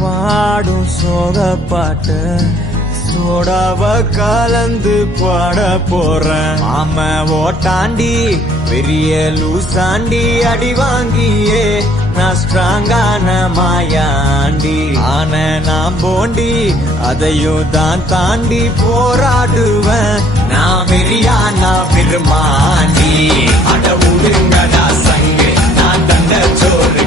பாடும் சோக பாட்டு சோடாவ கலந்து பாட போறேன். ஆம ஓட்டாண்டி பெரிய லூசாண்டி அடி வாங்கியே நான் ஸ்ட்ராங்கான மாயாண்டி ஆன நான் போண்டி அதையும் தான் தாண்டி போராடுவேன். நான் வெறியா நான் பெருமாண்டி அட உடுங்கடா சங்கு நான் தந்த சோறு